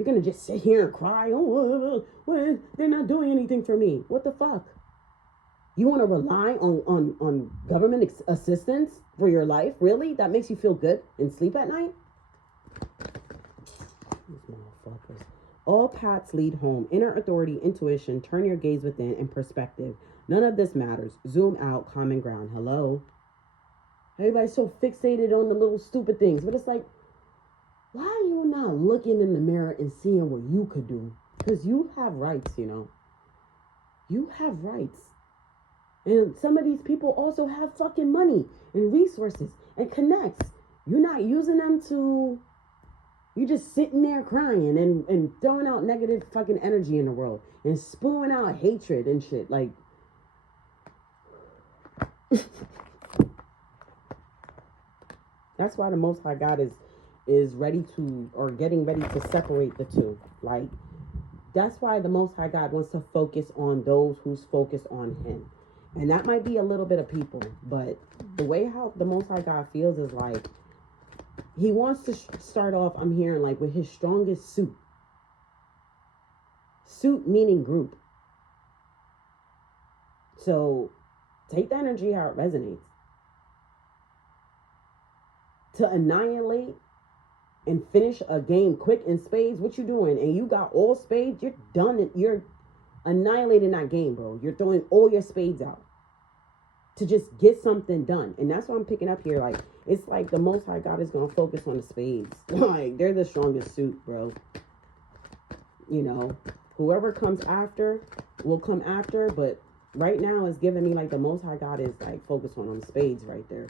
You're going to just sit here and cry. Oh, well, they're not doing anything for me. What the fuck? You want to rely on government assistance for your life? Really? That makes you feel good and sleep at night? These motherfuckers. All paths lead home. Inner authority, intuition, turn your gaze within, and perspective. None of this matters. Zoom out, common ground. Hello? Everybody's so fixated on the little stupid things. But it's like, why are you not looking in the mirror and seeing what you could do? Because you have rights, you know. You have rights. And some of these people also have fucking money and resources and connects. You're not using them to... You're just sitting there crying and throwing out negative fucking energy in the world. And spewing out hatred and shit. Like... That's why the Most High God is ready to... Or getting ready to separate the two. Like... That's why the Most High God wants to focus on those who's focused on Him. And that might be a little bit of people, but the way how the Most High God feels is like, He wants to start off, I'm hearing, like with His strongest suit. Suit meaning group. So take the energy how it resonates. To annihilate and finish a game quick in spades, what you doing? And you got all spades, you're done. You're annihilating that game, bro. You're throwing all your spades out to just get something done. And that's what I'm picking up here. Like, it's like the Most High God is going to focus on the spades. Like, they're the strongest suit, bro. You know, whoever comes after will come after. But right now it's giving me like the Most High God is like focused on the spades right there.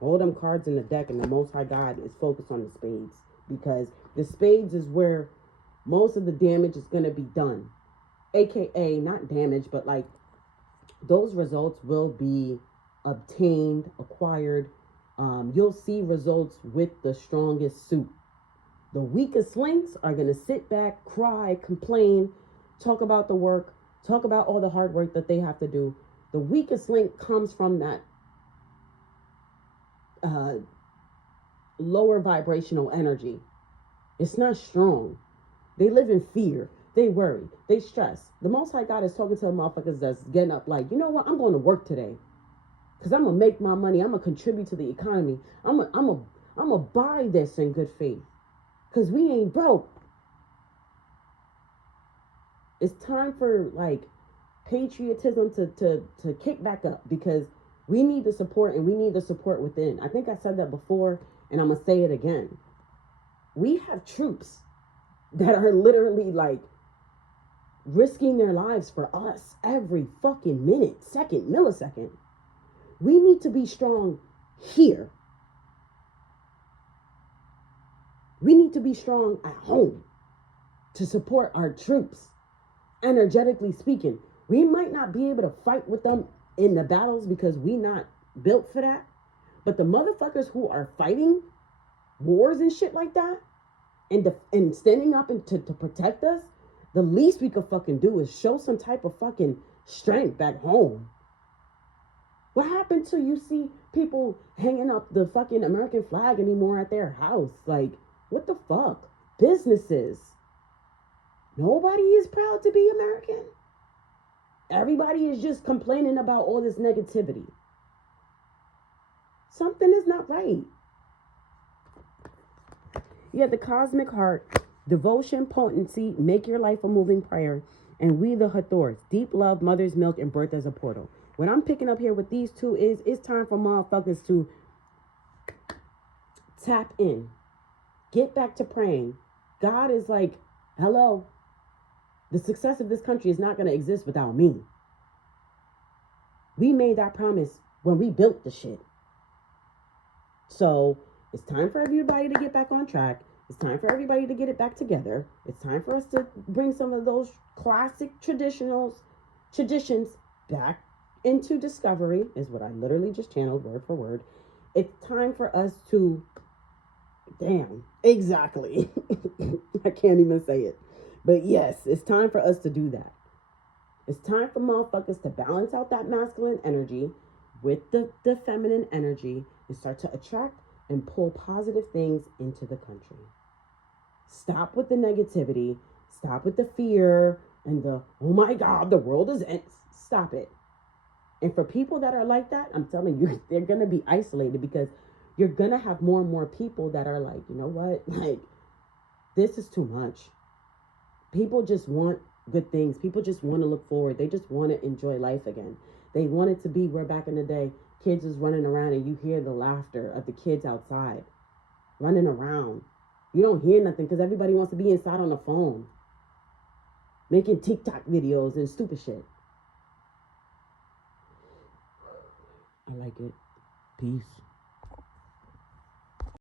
All them cards in the deck, and the Most High God is focused on the spades. Because the spades is where most of the damage is going to be done. AKA, not damage, but like those results will be obtained, acquired. You'll see results with the strongest suit. The weakest links are going to sit back, cry, complain, talk about the work, talk about all the hard work that they have to do. The weakest link comes from that lower vibrational energy. It's not strong. They live in fear. They worry. They stress. The Most High God is talking to the motherfuckers that's getting up like, you know what? I'm going to work today. Because I'm going to make my money. I'm going to contribute to the economy. I'm going to buy this in good faith. Because we ain't broke. It's time for, like, patriotism to kick back up. Because we need the support, and we need the support within. I think I said that before, and I'm going to say it again. We have troops that are literally, like, risking their lives for us every fucking minute, second, millisecond. We need to be strong here. We need to be strong at home to support our troops. Energetically speaking, we might not be able to fight with them in the battles because we not built for that. But the motherfuckers who are fighting wars and shit like that and standing up and to protect us, the least we could fucking do is show some type of fucking strength back home. What happened to you see people hanging up the fucking American flag anymore at their house? Like, what the fuck? Businesses. Nobody is proud to be American. Everybody is just complaining about all this negativity. Something is not right. You have the cosmic heart, devotion, potency, make your life a moving prayer, and we the Hathors, deep love, mother's milk, and birth as a portal. What I'm picking up here with these two is it's time for motherfuckers to tap in. Get back to praying. God is like, hello, the success of this country is not going to exist without me. We made that promise when we built the shit. So it's time for everybody to get back on track. It's time for everybody to get it back together. It's time for us to bring some of those classic traditions back into discovery, is what I literally just channeled word for word. It's time for us to, damn, exactly. I can't even say it. But yes, it's time for us to do that. It's time for motherfuckers to balance out that masculine energy with the feminine energy and start to attract and pull positive things into the country. Stop with the negativity. Stop with the fear and the, oh my God, the world is end. Stop it. And for people that are like that, I'm telling you, they're going to be isolated, because you're going to have more and more people that are like, you know what? Like, this is too much. People just want good things. People just want to look forward. They just want to enjoy life again. They want it to be where back in the day, kids is running around and you hear the laughter of the kids outside running around. You don't hear nothing because everybody wants to be inside on the phone, making TikTok videos and stupid shit. I like it. Peace.